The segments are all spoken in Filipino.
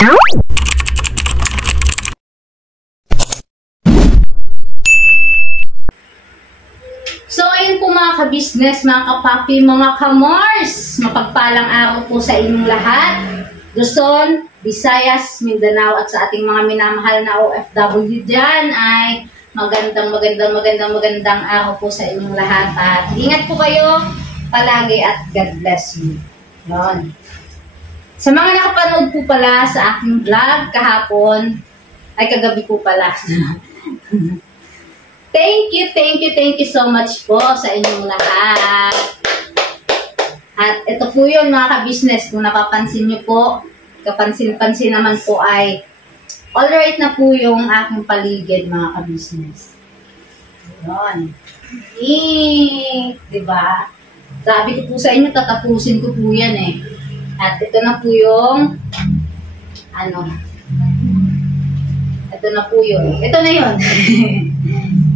So, ayun po mga ka-business, mga kapapi, mga kamars, mapagpalang araw po sa inyong lahat. Luzon, Visayas, Mindanao at sa ating mga minamahal na OFW dyan ay magandang araw po sa inyong lahat. At ingat po kayo palagi at God bless you. Yun. Sa mga nakapanood po pala sa aking vlog kahapon, ay kagabi po pala. Thank you so much po sa inyong lahat. At ito po yun mga ka-business, kung napapansin nyo po, kapansin-pansin naman po ay alright na po yung aking paligid mga ka-business. Yun. Diba? Sabi ko po sa inyo, tatapusin ko po yan eh. At ito na po yung ito na po yun. Ito na yun.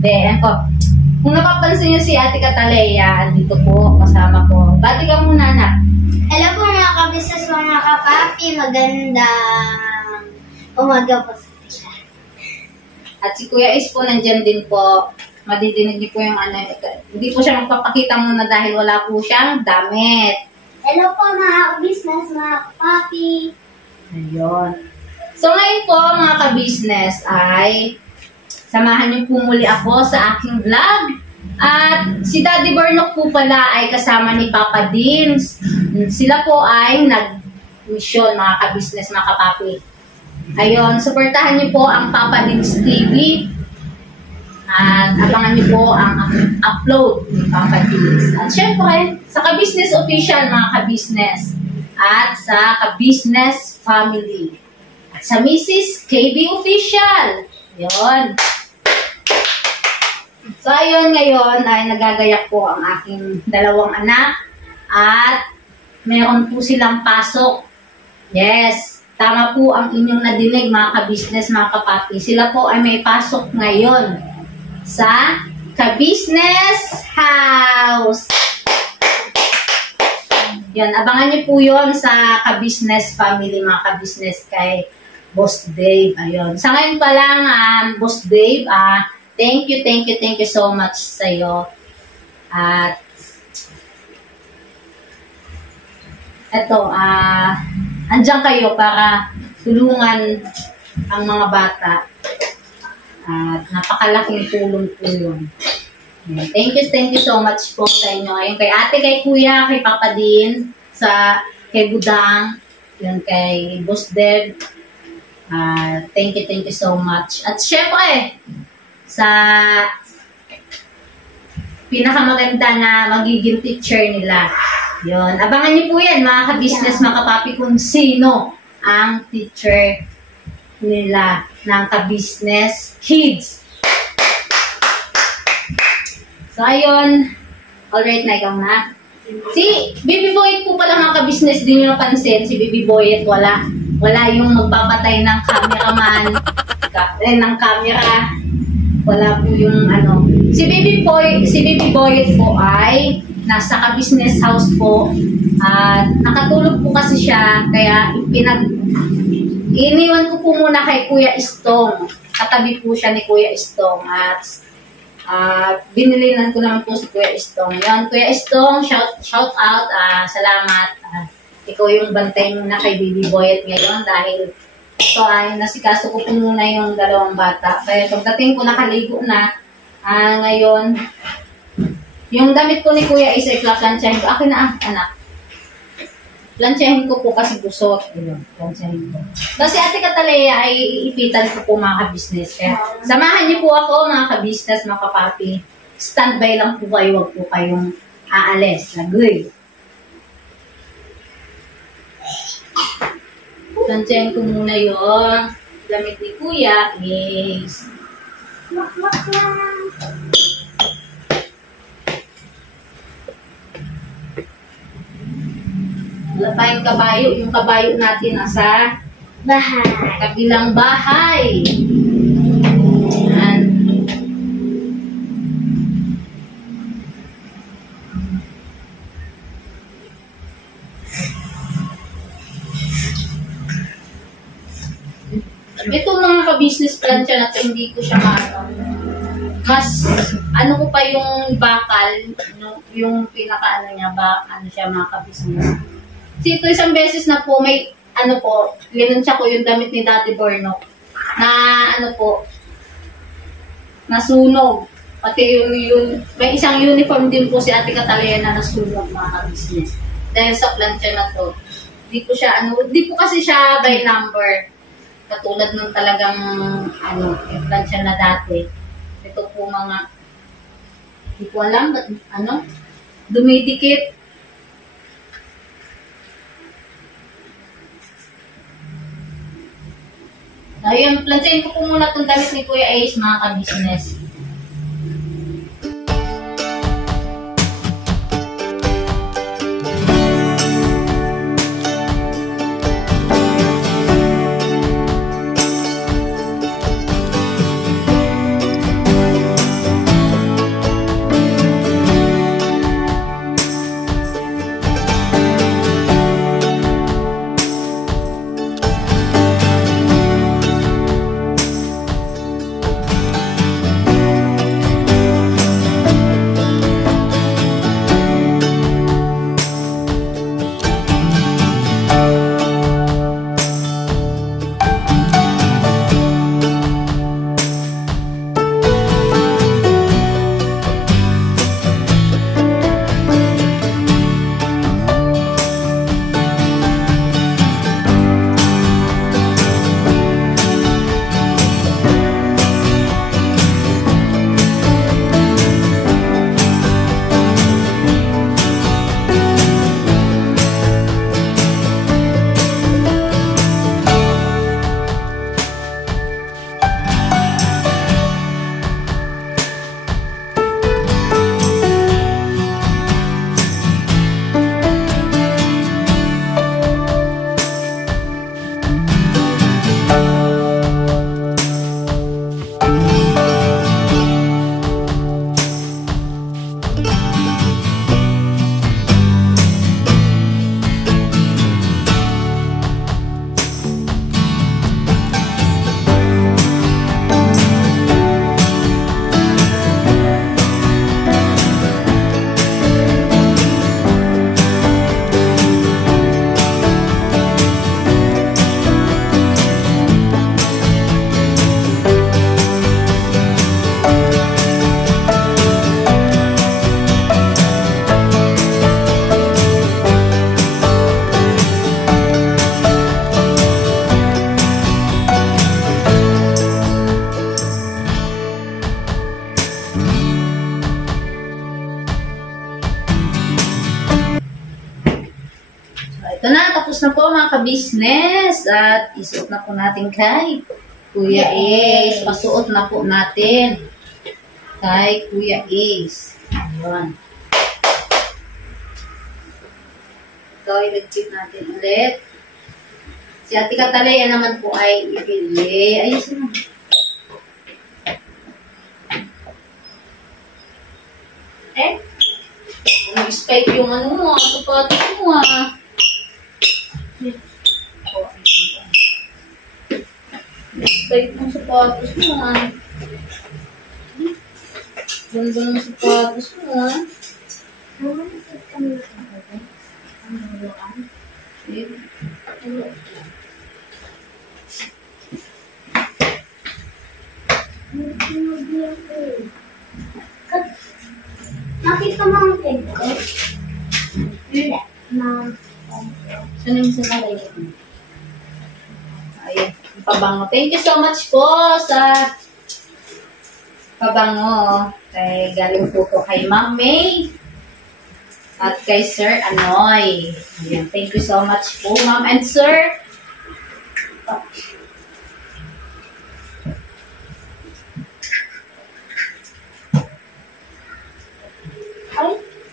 Then, kung napapansin nyo si Ate Cataleya, andito po, kasama ko. Bati ka muna, anak. Hello po mga ka-business, mga kapapi. Magandang umaga po sa sila. At si Kuya Is po, nandyan din po. Madidinig niyo po yung hindi po siya magpapakita muna dahil wala po siyang damit. Hello po mga ka-business, mga kapapi. Ayun. So ngayon po mga ka-business ay samahan niyo po muli ako sa aking vlog. At si Daddy Bernok po pala ay kasama ni Papa Dins. Sila po ay nag-mission mga ka-business, mga kapapi. Ayun, supportahan niyo po ang Papa Dins TV. At abangan niyo po ang upload ni Papa Dins. At syempre, sa ka-business official mga ka-business. At sa ka-business family. At sa Mrs. KB official. Yun. So, ayun ngayon ay nagagayak po ang aking dalawang anak at meron po silang pasok. Yes, tama po ang inyong nadinig mga ka-business, mga kapapi. Sila po ay may pasok ngayon sa ka-business house. Yun, abangan niyo po yun sa ka-business family, mga ka-business kay Boss Dave. Ayun. Sa ngayon pa lang, Boss Dave, thank you so much sa'yo. At eto, andyan kayo para tulungan ang mga bata. At napakalaking tulong po yun. Thank you so much po sa inyo. Ayun, kay ate, kay kuya, kay Papa Din, kay Budang, yun, kay Boss Dev. Thank you so much. At syempre, sa pinakamaganda na magiging teacher nila. Yun. Abangan niyo po yan, mga ka-business, mga kapapi, kung sino ang teacher nila ng ka-business kids. So, ayun. Alright na, ikaw na. Si Baby Boy po pala mga ka-business, din nyo napansin. Si Baby Boy at wala yung magpapatay ng cameraman, ng camera. Wala po yung Si Baby Boy po ay nasa ka-business house po. At nakatulog po kasi siya, kaya iniwan ko po muna kay Kuya Istong. Katabi po siya ni Kuya Istong. At binilinan ko naman po si Kuya Istong. Yan, Kuya Istong, shout out, salamat. Ikaw yung bantay muna kay Baby Boy at ngayon dahil ito ay nasikaso ko po muna yung dalawang bata. Kaya pagdating ko nakaligo na, ngayon, yung damit ko ni Kuya is ay plansyahin ko. Akin na anak. Plansyahin ko po kasi gusot. Plansyahin ko. Kasi Ate Cataleya ay iipitan ko po mga ka-business. Kaya samahan niyo po ako mga ka-business, mga kapapi. Standby lang po kayo. Huwag po kayong aalis. Lagoy. Plansyahin ko muna yung damit ni Kuya is wala pa yung kabayo. Yung kabayo natin nasa kabilang bahay. Yan. Ito mga ka-business plan siya na to, hindi ko siya mas ano ko pa yung bakal, yung pinaka ano niya ba, ano siya mga ka-business. Kasi ito isang beses na po may ano po, linunsya ko yung damit ni Daddy Bornok na ano po, nasunog. Pati yung may isang uniform din po si Ate Catalina na nasunog mga ka-business. Dahil sa plancha na to. Di po kasi siya by number. Katulad ng talagang yung plancha na dati. Ito po mga di ko alam dumidikit. Ayun, planchain ko po muna itong damit ni Kuya Ace mga ka-business. Ito na, tapos na po mga ka-business. At isuot na po natin kay Kuya Ace. Pasuot na po natin kay Kuya Ace. Ayan. Ito, i-repeat natin ulit. Si Ate Catalina naman po ay ibili. Ayos na. Nag-spike yung sapatos mo Nag-spike yung sapatos mo Ganda ng sapatos mo Nakita mo ang peg ko? Hindi. Saan yung sanalay ko? Ayun, pabango. Thank you so much po sa pabango. Galing po kay Ma'am May at kay Sir Anoy. Ayun, thank you so much po, Ma'am and Sir.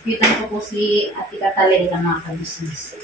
Kita ko po si Ate Catalina mga ka-business.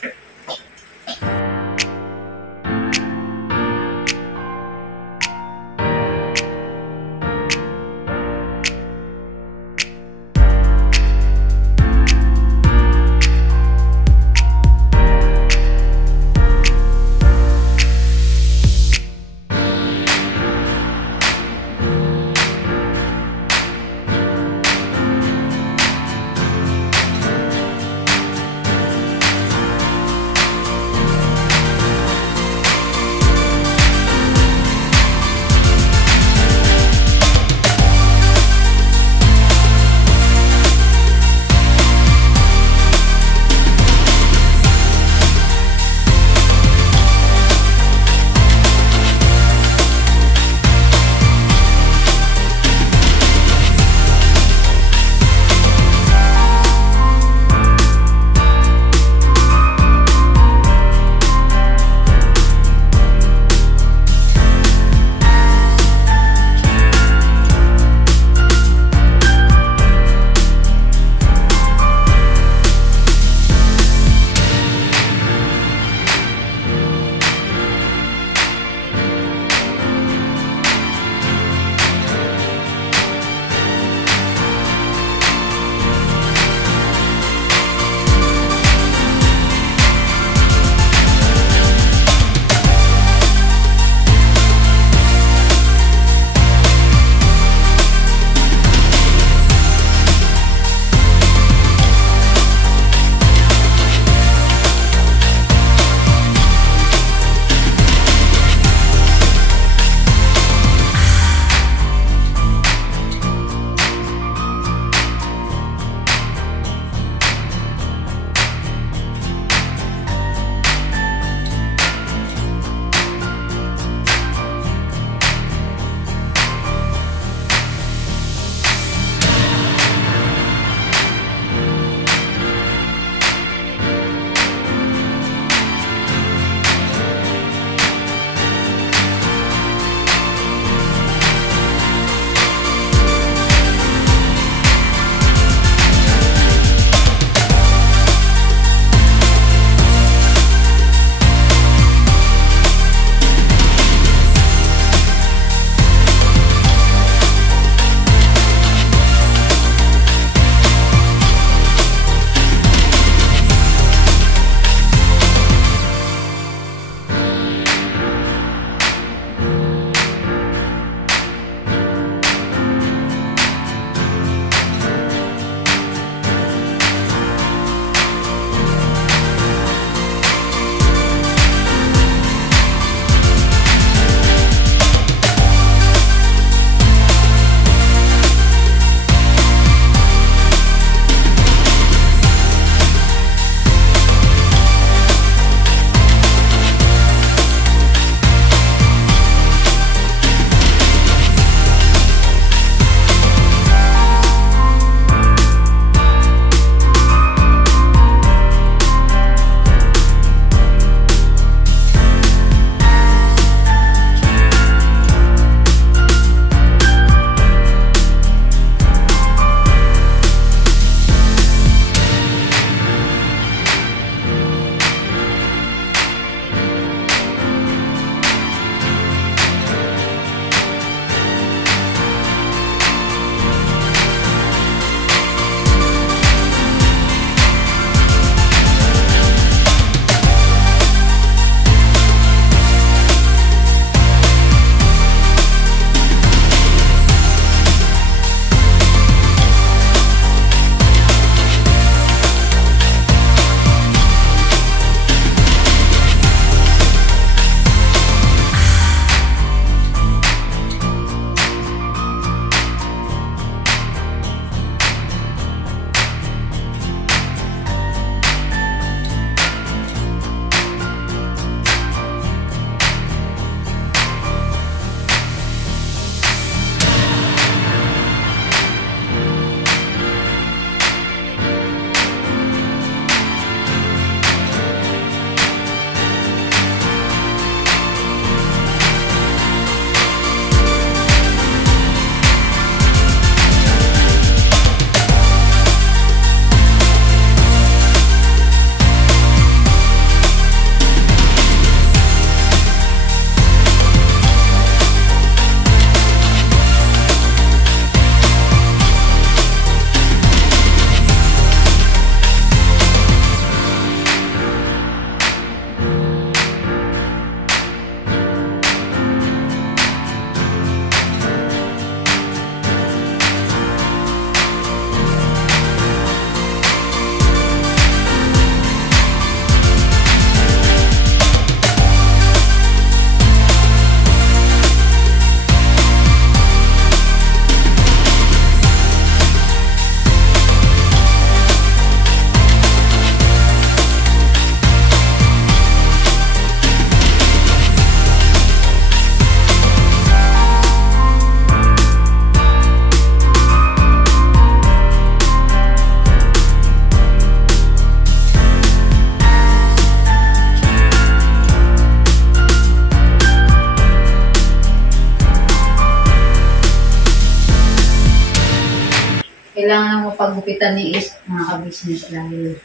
kailangan na mapaggupitan ni Is, mga ka-business, dahil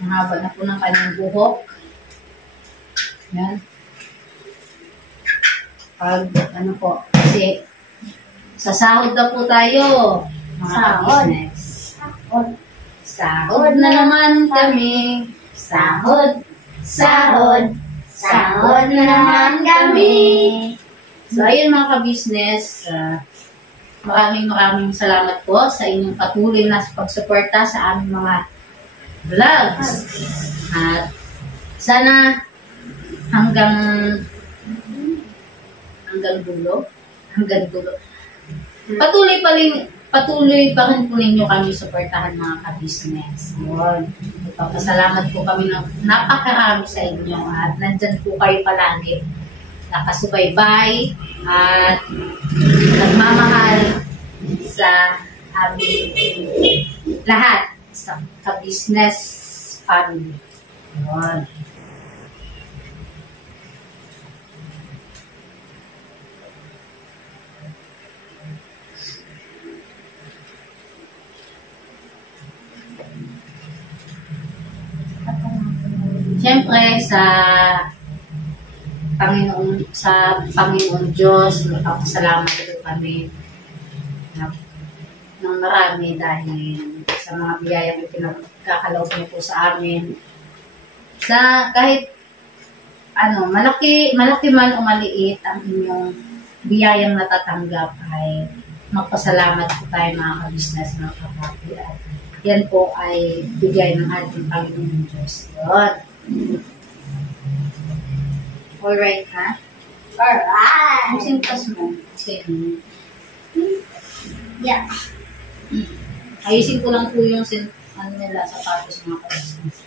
mahaba na po ng kanyang buhok. Yan. Pag, ano po, kasi sasahod na po tayo, mga ka-business. Sahod na naman kami. Sahod, sahod, sahod na naman kami. So, ayun mga ka-business, maraming salamat po sa inyong patuloy na pagsuporta sa aming mga vlogs. At sana hanggang dulo. Patuloy pa rin po ninyo kami suportahan mga ka-business. Yun. Ipapasalamat po kami ng napakarami sa inyo at nandyan po kayo palagi. Nakasubaybay at nagmamahal sa aming lahat sa ka-business family. Yun. Siyempre, sa Panginoon Diyos, magpapasalamat po kami ng marami dahil sa mga biyaya na pinagkakaloob niyo po sa amin. Sa kahit malaki man o maliit ang inyong biyayang natatanggap ay magpasalamat po tayo mga ka-business, mga kapapi. At yan po ay bigay ng ating Panginoon Diyos. Yun. Alright, ha? Alright. Ang simpas mo. Okay. Yeah. Ayusin ko lang po yung nila, sapatos mga ka-business.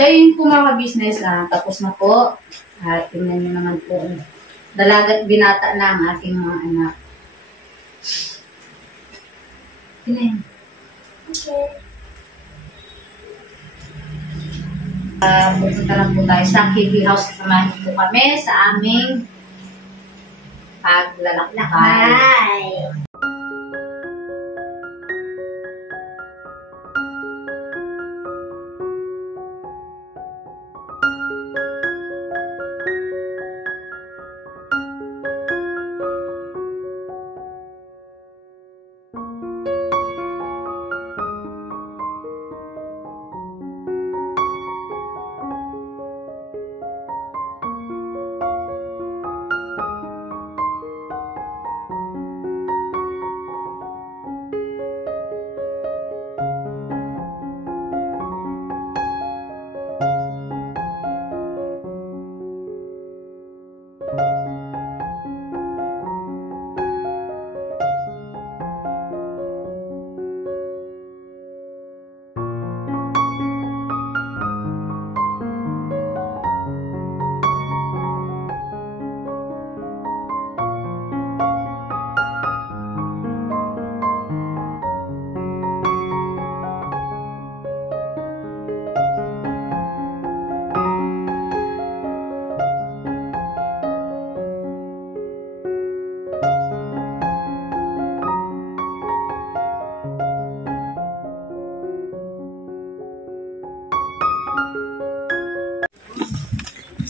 So, yun po mga business, tapos na po. At tingnan nyo naman po, dalagat binata na ang aking mga anak. Tingnan. Okay. Pupunta lang po tayo sa KB House. Samahan po kami sa aming paglalakbay. Bye.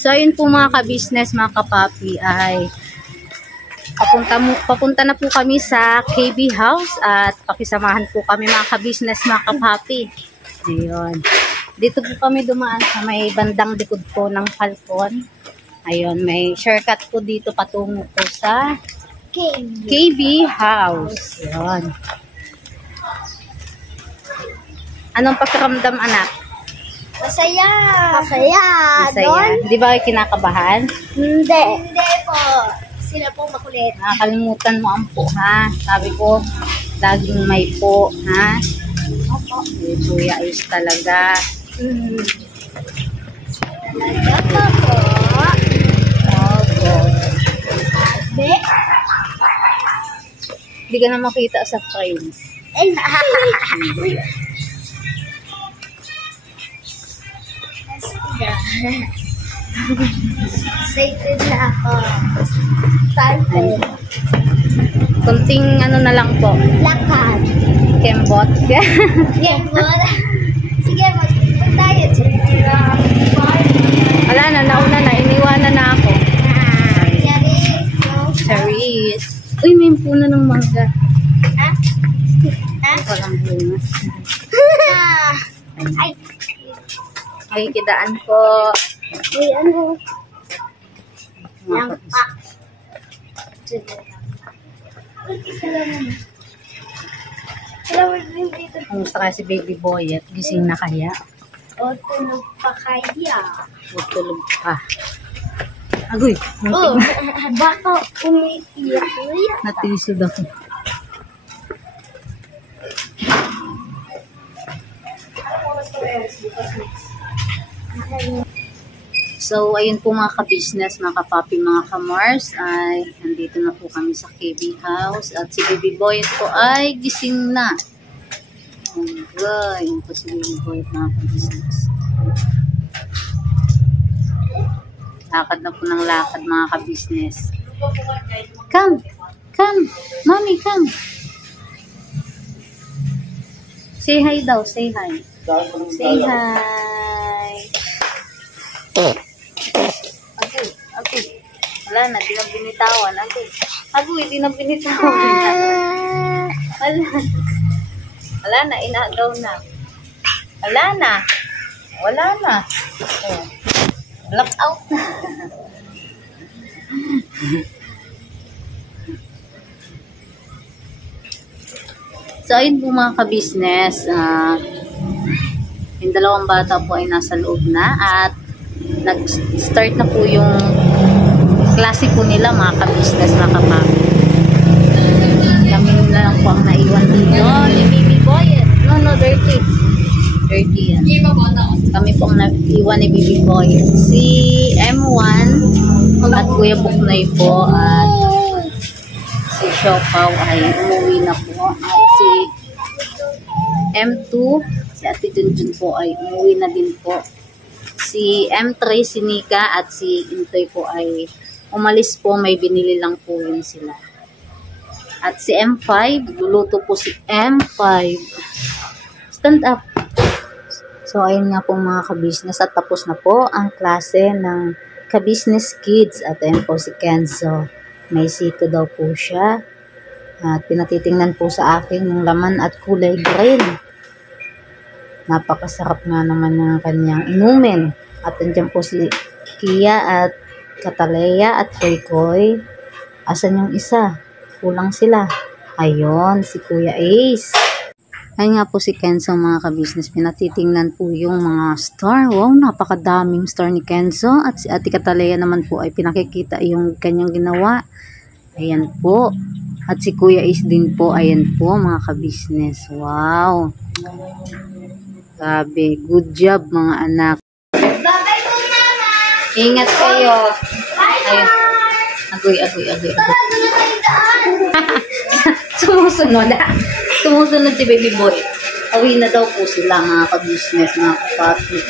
So, ayun po mga ka-business, mga kapapi, ay papunta na po kami sa KB House at pakisamahan po kami mga ka-business, mga kapapi. Ayun. Dito po kami dumaan sa may bandang likod po ng Falcon. Ayun, may shortcut po dito patungo po sa KB House. Ayun. Anong pakiramdam, anak? Masaya. Masaya. Doon? Di ba kinakabahan? Hindi. Hindi po. Sila po makulit. Nakakalimutan mo ang po, ha? Sabi ko, laging may po, ha? Opo. Eh, kuya ayos talaga. Talaga po. Opo. Ate? Hindi ka na makita sa frame. Ay, excited na ako. Excited. Kunting ano na lang po. Lakad. Kembot. Game mode. Sige, mag-ipon tayo. Wala na, nauna na. Iniwanan na ako. Charis. Charis. Uy, may puno ng mangga. Ha? Ha? Walang bunga. Ay. Ay, kidaan po. Uy, ano? Langka. Kamusta ka si baby boy at gising na kaya? O, tulog pa kaya. Matulog pa. Agoy, Oh, baka umiiyak kuya. natisod ako. So, ayun po mga ka-business, mga kapapi, mga ka-Mars, ay nandito na po kami sa KB House at si baby boy po ay gising na. Ayun po si baby boy, mga ka-business. Lakad na po ng lakad, mga ka-business. Come! Come! Mommy, come! Say hi daw, say hi. Say hi. Okay. Wala na, di na binitawan. Agoy, di na binitawan. Wala na, inagaw na. Wala na. Oh. Lock out na. So, ayun po mga ka-business. Yung dalawang bata po ay nasa loob na at nag-start na po yung klase po nila, mga ka-business, mga kapami. Kami na lang po ang naiwan dito ni baby boy. No, dirty. Dirty yan. Kami po ang naiwan dalawa ni Bibi Boy. Si M1 at Kuya Buknoy po at si Siopaw ay umuwi na po. At si M2, si Ate Junjun po ay umuwi na din po. Si M3, si Nika at si Intoy po ay umalis po. May binili lang po yun sila. At si M5, luluto po si M5. Stand up. So, ayun nga po mga ka-business at tapos na po ang klase ng ka-business kids. At ayun po si Kenzo. May sito daw po siya. At pinatitingnan po sa akin yung laman at kulay green. Napakasarap nga naman ng kanyang inumin. At andyan po si Kia at Kataleya at Koy. Asan yung isa? Kulang sila. Ayun, si Kuya Ace. Ayun nga po si Kenzo mga ka-business. Pinatitingnan po yung mga star. Wow, napakadaming star ni Kenzo. At si Ate Kataleya naman po ay pinakikita yung kanyang ginawa. Ayan po. At si Kuya Ace din po. Ayan po mga ka-business. Wow. Grabe. Good job mga anak. Bye-bye po, Mama! Ingat kayo. Ayun. Agoy. Sumusunod. Sumusunod si Baby Boy. Uwi na daw po sila mga ka-business, mga kapatid.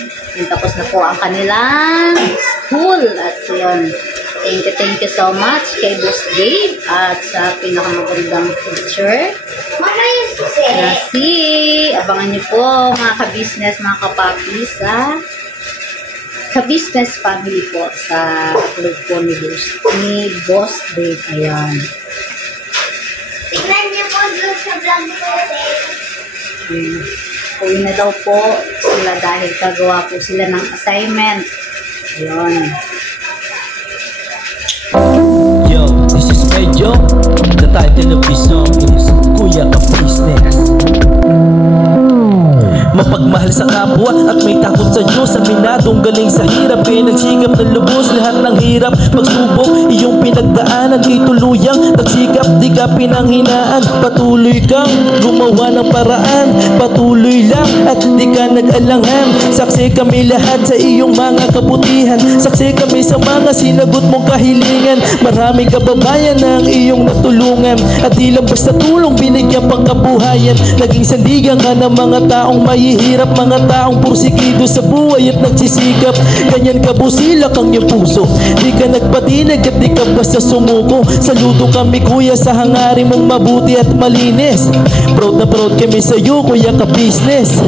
Tapos na po ang kanilang school. At yun. Thank you so much kay Boss Dave at sa pinakamagandang teacher. Mama yung susi. Si, abangan niyo po mga ka-business, mga kapapi sa ka-business family po sa upload po ni Boss Dave. Ayan. Tignan niyo po doon sa vlog ko. Uwi na daw po sila dahil kagawa po sila ng assignment. Ayan. Yo, this is Medyo. The title of this song is Kuya Ka Business. Mapagmahal sa kapwa at may takot sa Diyos. Aminadong galing sa hirap, kaya nagsikap ng lubos lahat ng hirap. Pagsubok, iyong pinagdaanan, di tuluyang nagsikap, di ka pinanghinaan. Patuloy kang gumawa ng paraan, patuloy lang at di ka nag-alangan. Saksi kami lahat sa iyong mga kabutihan, saksi kami sa mga sinagot mong kahilingan. Maraming kababayan na ang iyong natulungan, at di lang basta tulong binigyan pang kabuhayan. Naging sandigan ka ng mga taong mahihirap, mga taong pursigido sa buhay at nagsisikap. Ganyan ka busilak ang iyong puso, di ka nagpatinag at di ka basta sumuko. Saludo kami kuya sa hangarin mong mabuti at malinis. Proud na proud kami sa iyo Kuya Ka Business.